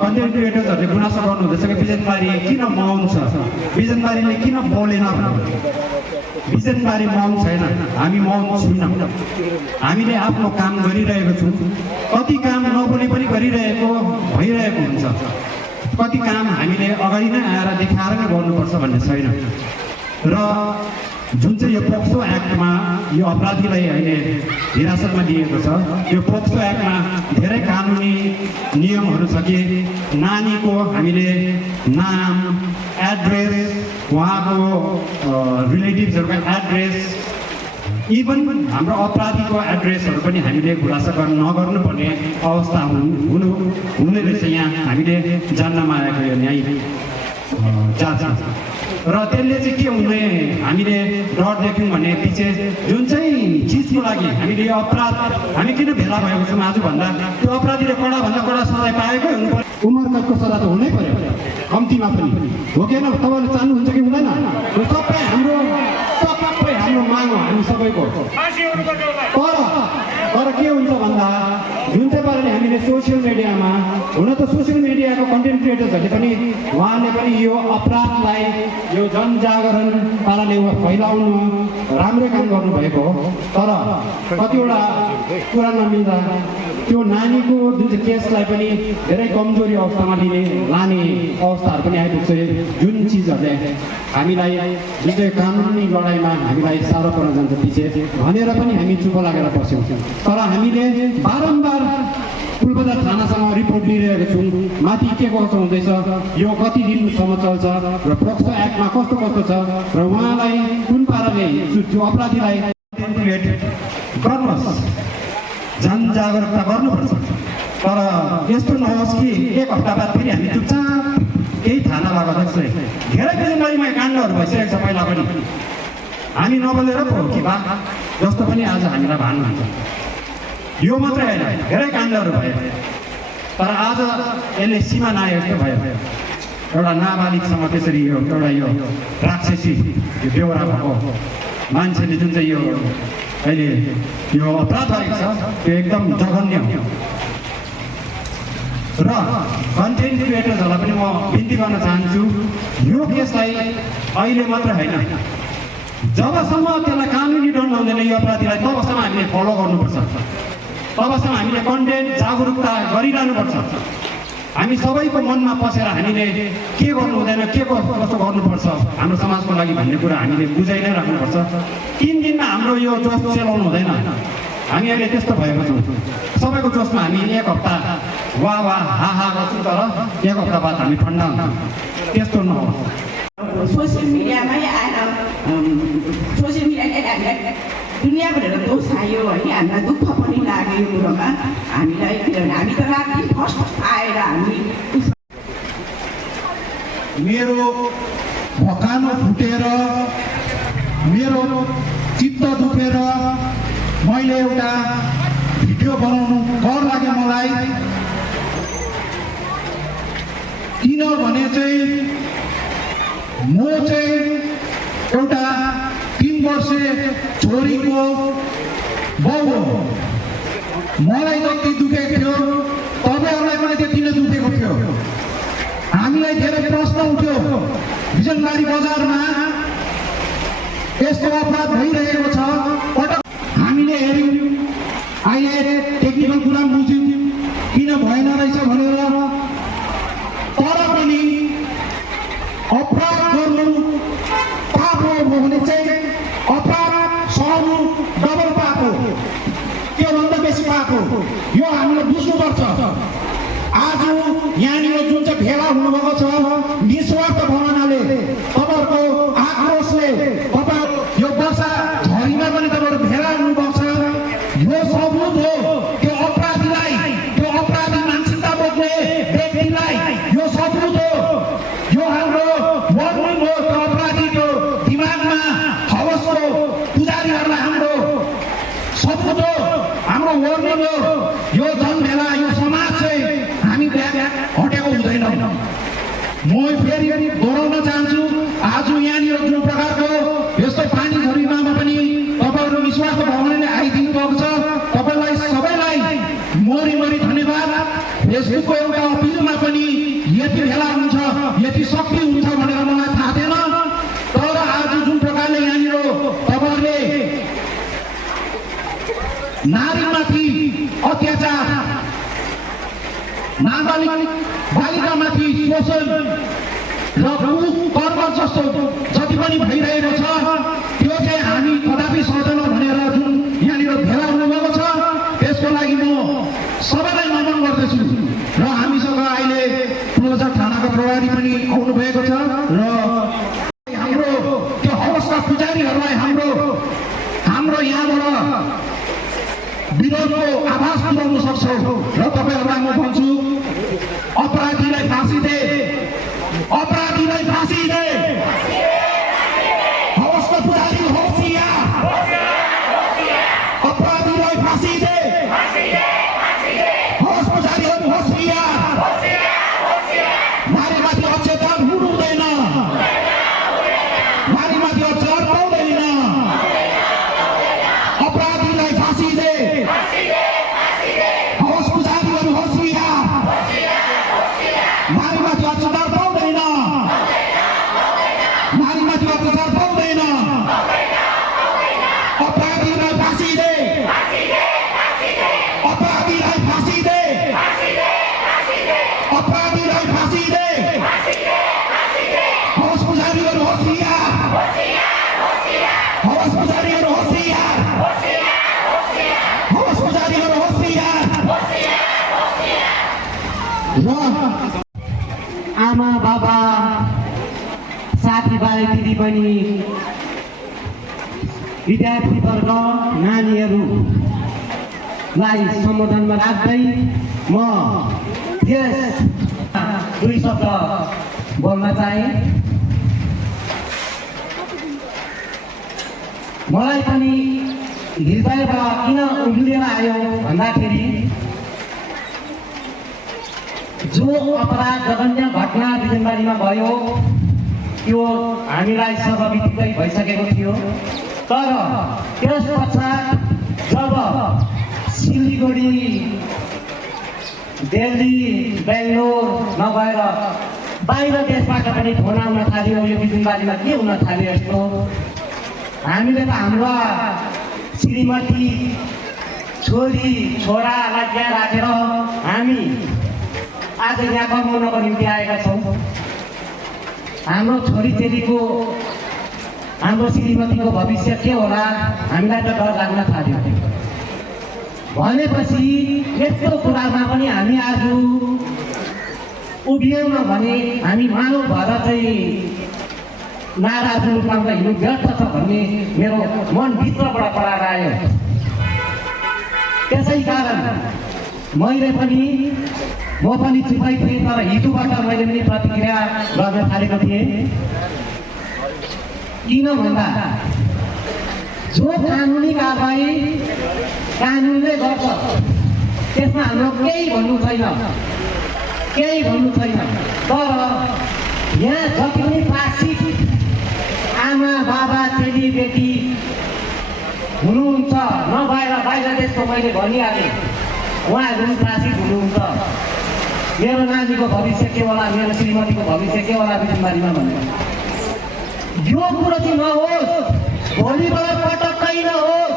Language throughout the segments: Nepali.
कन्टेन्ट क्रिएटर्सहरूले गुनासो गर्नु हुँदैछ कि बिजनबारी किन मौन छ, बिजनबारीले किन बोलेन, बिजनबारी मौन छैन, हामी मौन छैनौँ। हामीले आफ्नो काम गरिरहेको छौँ। कति काम नबोली पनि गरिरहेको भइरहेको हुन्छ, कति काम हामीले अगाडि नै आएर देखाएर नै गर्नुपर्छ भन्ने छैन। र जुन चाहिँ यो पोक्सो एक्टमा यो अपराधीलाई अहिले हिरासतमा लिएको छ, यो पोक्सो एक्टमा धेरै कानुनी नियमहरू छ कि नानीको हामीले नाम, एड्रेस, उहाँको रिलेटिभ्सहरूको एड्रेस, इभन हाम्रो अपराधीको एड्रेसहरू पनि हामीले खुलासा नगर्नुपर्ने अवस्था हुने रहेछ। यहाँ हामीले जान्नमा आएको यो न्याय जाँच र त्यसले चाहिँ के हुने हामीले डर देख्यौँ भने पछि जुन चाहिँ चिजको लागि हामीले यो अपराध हामी किन भेला भएको छौँ आजभन्दा, त्यो अपराधीले कडाभन्दा कडा सजाय पाएकै हुनु पर्यो। उमेर कैदको सजाय त हुनै पर्यो कम्तीमा पनि, हो कि होइन? तपाईँले चाहनुहुन्छ कि हुँदैन? सबै हाम्रो माग हो हामी सबैको। तर के हुन्छ भन्दा जुन चाहिँ पाराले हामीले सोसियल मिडियामा, हुन त सोसियल मिडियाको कन्टेन्ट क्रिएटर्सहरूले पनि उहाँले पनि यो अपराधलाई यो जनजागरण पाराले फैलाउनु राम्रै काम गर्नुभएको हो। तर कतिवटा कुरा नमिल्दा त्यो नानीको जुन चाहिँ केसलाई पनि धेरै कमजोरी अवस्थामा लाने अवस्थाहरू पनि आइपुग्छ। जुन चिजहरूले हामीलाई जुन चाहिँ कानुनी लडाइँमा हामीलाई साह्रो पर्न जान्छ पछि भनेर पनि हामी चुप लागेर बस्यौँ। तर हामीले बारम्बार फुलबजार थानासँग रिपोर्ट लिइरहेको छौँ, माथि के कसो हुँदैछ, यो कति दिनसम्म चल्छ र पोक्सो एक्टमा कस्तो कस्तो छ र उहाँलाई कुन पाराले त्यो अपराधीलाई क्रिएट गर्नुहोस्, जनजागरुकता गर्नुपर्छ। तर यस्तो नहोस् कि एक हप्ता बाद फेरि हामी चुपचाप केही थाहा नलाग्दा जस्तै धेरै बिजनबारीमा काण्डहरू भइसकेको छ। पहिला पनि हामी नबोलेर पो हो कि बा जस्तो पनि आज हामीलाई भान्नुहुन्छ। यो मात्रै होइन, धेरै काण्डहरू भयो। तर आज यसले सीमा नआए जस्तो भयो। एउटा नाबालिगसँग त्यसरी एउटा यो राक्षसी यो बेहोरा भएको मान्छेले जुन चाहिँ यो अहिले यो अपराध गरेको छ त्यो एकदम जघन्य हो। र कन्टेन्ट क्रिएटर्सहरूलाई पनि म बिन्ती गर्न चाहन्छु, यो केसलाई अहिले मात्र होइन, जबसम्म त्यसलाई कानुनी दण्ड हुँदैन यो अपराधीलाई तबसम्म हामीले फलो गर्नुपर्छ। तबसम्म हामीले कन्टेन्ट जागरुकता गरिरहनुपर्छ। हामी सबैको मनमा पसेर हामीले के गर्नु हुँदैन, के कस्तो गर्नुपर्छ हाम्रो समाजको लागि भन्ने कुरा हामीले बुझाइ नै राख्नुपर्छ। 3 दिनमा हाम्रो यो जोस चलाउनु हुँदैन। हामी अहिले त्यस्तो भएको छौँ, सबैको जोसमा हामी एक हप्ता वाह वाह हा हा गर्छौँ, तर एक हप्ता बाद हामी ठन्डा हुन्छौँ। त्यस्तो नहोस्। सोसियल मिडियामै आएर सोसियल मिडियाले हामीलाई दुनियाँ भनेर दोष आयो है, हामीलाई दुःख पनि लाग्यो यो कुरोमा हामीलाई। किनभने हामी त राति फर्स्ट आएर हामी मेरो भकानो फुटेर मेरो चित्त दुखेर मैले एउटा भिडियो बनाउनु कर लाग्यो मलाई। किनभने चाहिँ म चाहिँ एउटा 3 वर्षे छोरीको बाउ हो। मलाई जति दुखेको थियो तपाईँहरूलाई पनि त्यति नै दुखेको थियो। हामीलाई धेरै प्रश्न उठ्यो, बिजनबारी बजारमा यस्तो अपराध भइरहेको छ। हामीले हेऱ्यौँ, अहिले टेक्निकल कुरा बुझ्यौँ किन भएन रहेछ भनेर। तर पनि अपराध गर्नु पाप हो भने चाहिँ अपराध सहनु डबल पाप हो, त्योभन्दा बेसी पाप हो। यो हामीले बुझ्नुपर्छ। आज यहाँनिर जुन चाहिँ भेला हुनुभएको छ निस्वार्थ भावनाले, तपाईँहरूको आक्रोशले, तपाईँ यो वर्षा झरीमा पनि तपाईँहरू भेला हुनुभएको छ। यो सबुत हो त्यो अपराधीलाई, त्यो अपराधी मानसिकता बोक्ने व्यक्तिलाई यो सबुत हो। यो हाम्रो वार्निङ हो त्यो अपराधीको दिमागमा हवसको पुजारीहरूलाई हाम्रो सबुत हो, हाम्रो वार्निङ हो। यो जनभेला यो समाज चाहिँ हामी हटेको हुँदैनौँ। म फेरि दोहोऱ्याउन चाहन्छु, आज यहाँनिर जुन प्रकारको यस्तो पानी झरीमा पनि तपाईँहरू निस्वार्थ भावनाले आइदिनु भएको छ, तपाईँलाई सबैलाई मरी धन्यवाद। नाबालिग बालिकामाथि शोषण र कुकर्म जस्तो जति पनि भइरहेको छ त्यो चाहिँ हामी कदापि सक्दैनौँ भनेर जुन यहाँनिर भेला हुनुभएको छ त्यसको लागि म सबैलाई नमन गर्दछु र हामीसँग अहिले क्लोजर थानाको प्रभारी पनि आउनुभएको छ र हाम्रो त्यो अवस्था पुजारीहरूलाई हाम्रो यहाँबाट विरोधको आभास पुर्याउन सक्छौँ र तपाईँहरूलाई म भन्छु अपराधीलाई फाँसी दे, अपराधीलाई फाँसी दे। हवस् पुजारी होशियार, अपराधीलाई फाँसी दे। हवस् पुजारीहरू होशियार, नारीमाथि अत्याचार हुनु हुँदैन, नारीमाथि अत्याचार पाउँदैन। अपराधीलाई फाँसी दे। हवस् पुजारीहरू होशियार, नारीमाथि अत्याचार पाउँदैन, नारीमाथि अत्याचार पाउँदैन। अपराधीलाई फाँसी दे, अपराधीलाई फाँसी दे, अपराधीलाई फाँसी दे। हवस् पुजारीहरू होशियार, हवस् पुजारीहरू होशियार, हवस् पुजारीहरू होशियार। र आमा बाबा साथीभाइ दिदीबहिनी विद्यार्थीवर्ग नानीहरूलाई सम्बोधनमा राख्दै म यस दुई शब्द बोल्न चाहे। मलाई पनि हृदयबाट किन उम्लिएर आयो भन्दाखेरि जो अपराध जघन्य घटना बिजनबारीमा भयो त्यो हामीलाई सर्वविदितै भइसकेको थियो। तर त्यस पश्चात जब सिलगढी, दिल्ली, बेङ्गलोर नभएर बाहिर देशबाट पनि फोन आउन थाल्यो, यो बिजनबारीमा के हुन थाल्यो यस्तो, हामीले त हाम्रा श्रीमती छोरी छोरालाई त्यहाँ राखेर हामी आज यहाँ कमाउनको निम्ति आएका छौँ। हाम्रो छोरीचेलीको, हाम्रो श्रीमतीको भविष्य के होला हामीलाई त डर लाग्न थाल्यो। भनेपछि यस्तो कुरामा पनि हामी आज उभियौँ भने हामी मानव भएर चाहिँ नाराज रूपमा हिँड्नु व्यर्थ छ भन्ने मेरो मनभित्रबाट पराएर आयो। त्यसै कारण म पनि चुपाइ थिएँ, तर हिजोबाट मैले पनि प्रतिक्रिया गर्न थालेको थिएँ। किन भन्दा जो कानुनी कारबाही कानुनले गर्छ त्यसमा हाम्रो केही भन्नु छैन। तर यहाँ जति पनि क्लासिक आमा बाबा चेलीबेटी हुनुहुन्छ, नभएर बाहिर देशको मैले भनिहालेँ उहाँहरू पनि क्लासिक हुनुहुन्छ। मेरो नानीको भविष्य के होला, मेरो श्रीमतीको भविष्य के होला बिजनबारीमा भनेर यो कुरो चाहिँ नहोस्, भोलिबाट पटक्कै नहोस्।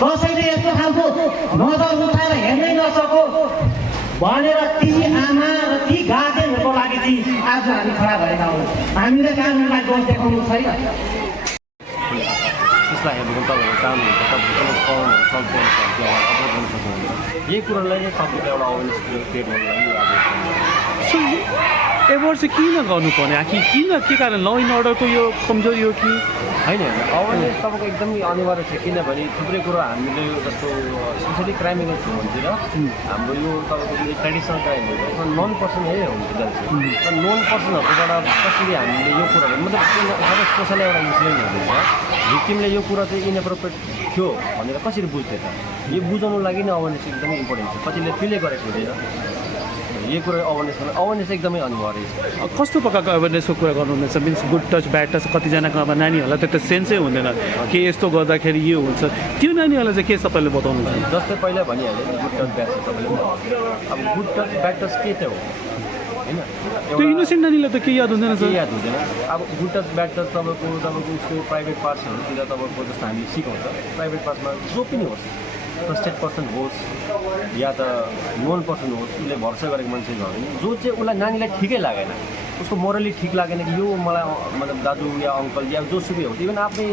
कसैले यस्तो खालको नजर उठाएर हेर्नै नसकोस् भनेर ती आमा र ती गार्जेनहरूको लागि चाहिँ आज हामी खडा भएका हौँ। हामीले कानुनलाई दोष देखाउनु छैन। त्यसलाई हेर्नु तपाईँहरू चाहनुहुन्छ, तपाईँहरू पाउनुहुन्छ, सक्नुहुन्छ, अप्रोच गर्न सक्नुहुन्छ। यही कुरालाई नै तपाईँले एउटा अवेरनेस क्रिएट गर्नु लागि एभोर्ड चाहिँ किन गर्नुपर्ने, आखिर किन, के कारण ल एन्ड अर्डरको यो कमजोरी हो कि होइन? अवेरनेस तपाईँको एकदमै अनिवार्य छ, किनभने थुप्रै कुरो हामीले जस्तो स्पेसली क्राइम एगेन्स्ट वुमनतिर हाम्रो यो तपाईँको जुन ट्रेडिसनल क्राइम हुन्छ त्यसमा नन पर्सन हुन्छ जान्छ। र नन पर्सनहरूकोबाट कसरी हामीले यो कुराहरू मतलब सबै स्पेसली एउटा इन्सिडेन्ट हुँदैछ, भिक्टिमले यो कुरा चाहिँ इनएप्रोप्रिएट थियो भनेर कसरी बुझ्थ्यो त? यो बुझाउनु लागि नै अवेरनेस एकदमै इम्पोर्टेन्ट छ। कतिले फिलै गरेको हुँदैन, यो कुरा अवेरनेस एकदमै अनिवार्य छ। कस्तो प्रकारको अवेरनेसको कुरा गर्नुहुँदैछ? Means good touch bad touch कतिजनाको अब नानीहरूलाई त त्यो सेन्सै हुँदैन कि यस्तो गर्दाखेरि यो हुन्छ, त्यो नानीहरूलाई चाहिँ के तपाईँले बताउनुहुन्छ? जस्तै पहिला भनिहालेँ गुड टच ब्याड टच तपाईँले। अब गुड टच ब्याड टच के चाहिँ हो होइन? त्यो इनोसेन्ट नानीलाई त केही याद हुँदैन, केही याद हुँदैन। अब गुड टच ब्याड टच तपाईँको उसको प्राइभेट पार्ट्सहरूतिर तपाईँको जस्तो हामीले सिकाउँछ, प्राइभेट पार्ट्समा जो पनि होस् ट्रस्टेड पर्सन होस् या त नोन पर्सन होस्, उसले भरोसा गरेको मान्छे भयो भने जो चाहिँ उसलाई नानीलाई ठिकै लागेन, उसको मोरली ठिक लागेन कि यो मलाई मतलब दाजु या अङ्कल या जोसुकै होस्, इभन आफ्नै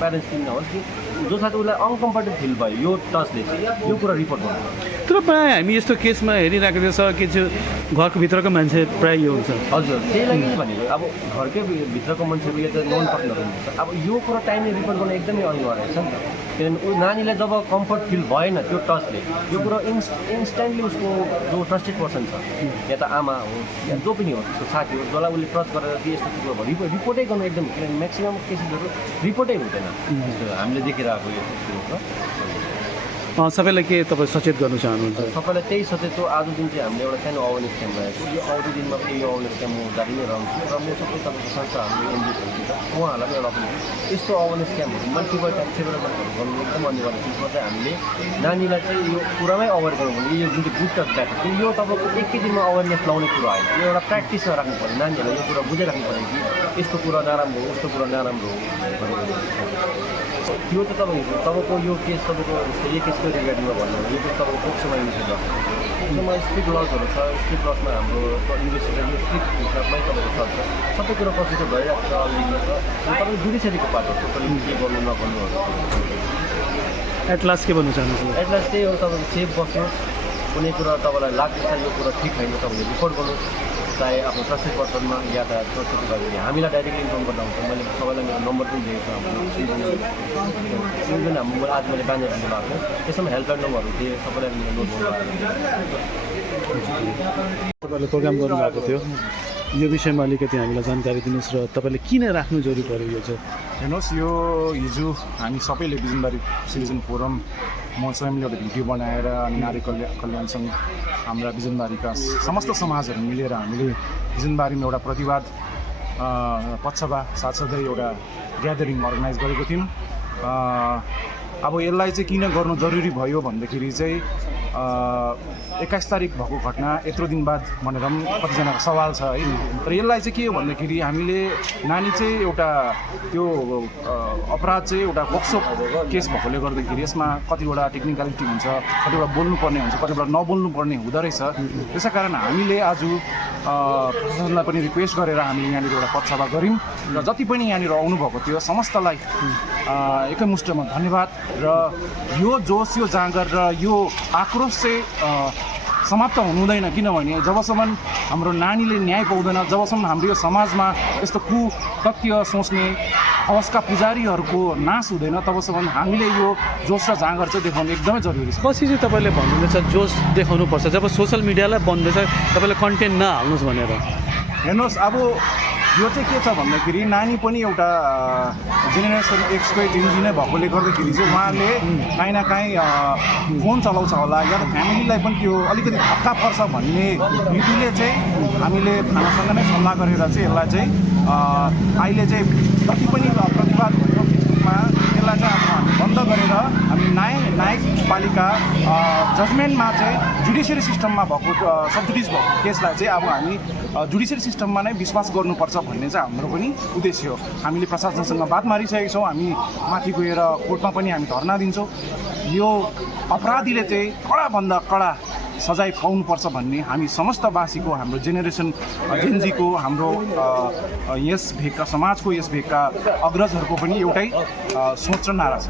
प्यारेन्ट्स किन नहोस् कि जो साथी उसलाई अनकम्फर्टेबल फिल भयो यो टचले चाहिँ यो कुरा रिपोर्ट गर्नु। तर प्रायः हामी यस्तो केसमा हेरिरहेको छ कि जो घरको भित्रको मान्छे प्रायः यो हुन्छ। हजुर, त्यही लागि भनेको अब घरकै भित्रको मान्छेको यो त नोन पर्सनहरू हुन्छ। अब यो कुरा टाइमली रिपोर्ट गर्नु एकदमै अनिवार्य छ नि त, किनभने ऊ नानीलाई जब कम्फर्ट फिल भएन त्यो टचले, यो कुरा इन्स्ट्यान्टली उसको जो ट्रस्टेड पर्सन छ या त आमा होस् या जो पनि होस्, उसको साथी होस्, जसलाई उसले ट्रस्ट गरेर कि यस्तो कुरो भयो रिपोर्टै गर्नु एकदम, किनभने म्याक्सिमम् केसेसहरू रिपोर्टै हुँदैन हामीले देखिरहेको यो कुरो छ। सबैलाई के तपाईँ सचेत गर्नु चाहनुहुन्छ? सबैलाई त्यही सचेत हो। आज जुन चाहिँ हामीले एउटा सानो अवेरनेस क्याम्प राखेको, यो आउँदो दिनमा पनि यो अवेरनेस क्याम्प म जारी नै रहन्छु र म सबै तपाईँको संस्थाहरू एनजिओहरू छ उहाँहरूलाई पनि एउटा पनि यस्तो अवेरनेस क्याम्पहरू मल्टिपल टाइम सेभरल टाइमहरू गर्नु एकदम अनिवार्य छ। यसमा चाहिँ हामीले नानीलाई चाहिँ यो कुरामै अवेर गरौँ भने यो जुन चाहिँ गुड टच ब्याड टच यो तपाईँको एकै दिनमा अवेरनेस लाउने कुरो होइन, यो एउटा प्र्याक्टिसमा राख्नु पऱ्यो। नानीहरूलाई यो कुरा बुझाइराख्नु पऱ्यो कि यस्तो कुरा नराम्रो हो, यस्तो कुरा नराम्रो हो भनेर। यो त तपाईँको यो केस तपाईँको यो केसको रिगार्डिङमा भन्नु भने यो त तपाईँको पोक्सोमा इन्भेस्ट गर्छ। पोक्सोमा स्ट्रिक्ट लजहरू छ, स्ट्रिक्ट लजमा हाम्रो इन्भेस्टिगेसन स्ट्रिक्ट हिसाबमै तपाईँको चल्छ, सबै कुरो प्रोसिजर भइरहेको छ अलरेडी छ। तपाईँको जुडिसियरीको पार्ट हो, टोटली के गर्नु नगर्नुहरू। एट लास्ट के भन्नु चाहनुहुन्छ? एट लास्ट त्यही हो, तपाईँको सेफ बस्नुहोस्, कुनै कुरा तपाईँलाई लाग्दैछ यो कुरा ठिक होइन तपाईँले रिपोर्ट गर्नुहोस्, चाहे आफ्नो ट्रस्टेड पर्सनमा या त ट्रस्टेड गरेर हामीलाई डाइरेक्टली इन्फर्म गर्दा हुन्छ। मैले सबैलाई मेरो नम्बर पनि दिएको छु, हाम्रो जुन हाम्रो आज मैले ब्यानर दिनु भएको थियो त्यसमा हेल्पलाइन नम्बरहरू दिएँ, सबैलाई मेरो नोट गर्नु। तपाईँले प्रोग्राम गर्नुभएको थियो, यो विषयमा अलिकति हामीलाई जानकारी दिनुहोस् र तपाईँले किन राख्नु जरुरी पऱ्यो यो चाहिँ? हेर्नुहोस्, यो हिजो हामी सबैले बिजनबारी सिटिजन फोरम म स्वयंले एउटा भिडियो बनाएर अनि नारी कल्याण सङ्घ हाम्रा बिजनबारीका समस्त समाजहरू मिलेर हामीले बिजनबारीमा एउटा प्रतिवाद पक्षमा साथसाथै एउटा ग्यादरिङ अर्गनाइज गरेको थियौँ। अब यसलाई चाहिँ किन गर्नु जरुरी भयो भन्दाखेरि चाहिँ 21 तारिक भएको घटना यत्रो दिन बाद भनेर पनि कतिजनाको सवाल छ है। तर यसलाई चाहिँ के हो भन्दाखेरि हामीले नानी चाहिँ एउटा त्यो अपराध चाहिँ एउटा पोक्सो केस भएकोले गर्दाखेरि यसमा कतिवटा टेक्निकलिटी हुन्छ, कतिवटा बोल्नुपर्ने हुन्छ, कतिवटा नबोल्नुपर्ने हुँदो रहेछ। त्यसै कारण हामीले आज प्रशासनलाई पनि रिक्वेस्ट गरेर हामीले यहाँनिर एउटा पक्षसभा गऱ्यौँ र जति पनि यहाँनिर आउनुभएको थियो समस्तलाई एकैमुष्टमा धन्यवाद। र यो जोस, यो जाँगर र यो आक्रोश चाहिँ समाप्त हुनु हुँदैन, किनभने जबसम्म हाम्रो नानीले न्याय पाउँदैन, जबसम्म हाम्रो यो समाजमा यस्तो कुतथ्य सोच्ने हवसका पुजारीहरूको नाश हुँदैन, तबसम्म हामीले यो जोस र जाँगर चाहिँ देखाउनु एकदमै जरुरी छ। कसरी तपाईँले भन्नुहुँदैछ जोस देखाउनुपर्छ जब सोसियल मिडियालाई भन्दैछ तपाईँले कन्टेन्ट नहाल्नुहोस् भनेर? हेर्नुहोस्, अब यो चाहिँ के छ भन्दाखेरि नानी पनि एउटा जेनेरेसन एक्सकै जेन्जी नै भएकोले गर्दाखेरि चाहिँ उहाँले काहीँ न काहीँ फोन चलाउँछ होला या त फ्यामिलीलाई पनि त्यो अलिकति धक्का पर्छ भन्ने नीतिले चाहिँ हामीले थानासँग नै सल्लाह गरेर चाहिँ यसलाई चाहिँ अहिले चाहिँ जति पनि प्रतिवाद भएको फेसबुकमा यसलाई चाहिँ अब हामी बन्द गरेर हामी न्यायपालिका जजमेन्टमा चाहिँ जुडिसियरी सिस्टममा भएको सबजुडिस भएको केसलाई चाहिँ अब हामी जुडिसियरी सिस्टममा नै विश्वास गर्नुपर्छ भन्ने चाहिँ हाम्रो पनि उद्देश्य हो। हामीले प्रशासनसँग बात मारिसकेका छौँ, हामी माथि गएर कोर्टमा पनि हामी धर्ना दिन्छौँ। यो अपराधीले चाहिँ कडाभन्दा कडा सजाय पाउनुपर्छ भन्ने हामी समस्तवासीको, हाम्रो जेनेरेसन जेन्जीको, हाम्रो यस भेगका समाजको, यस भेगका अग्रजहरूको पनि एउटै सोच र नारा छ।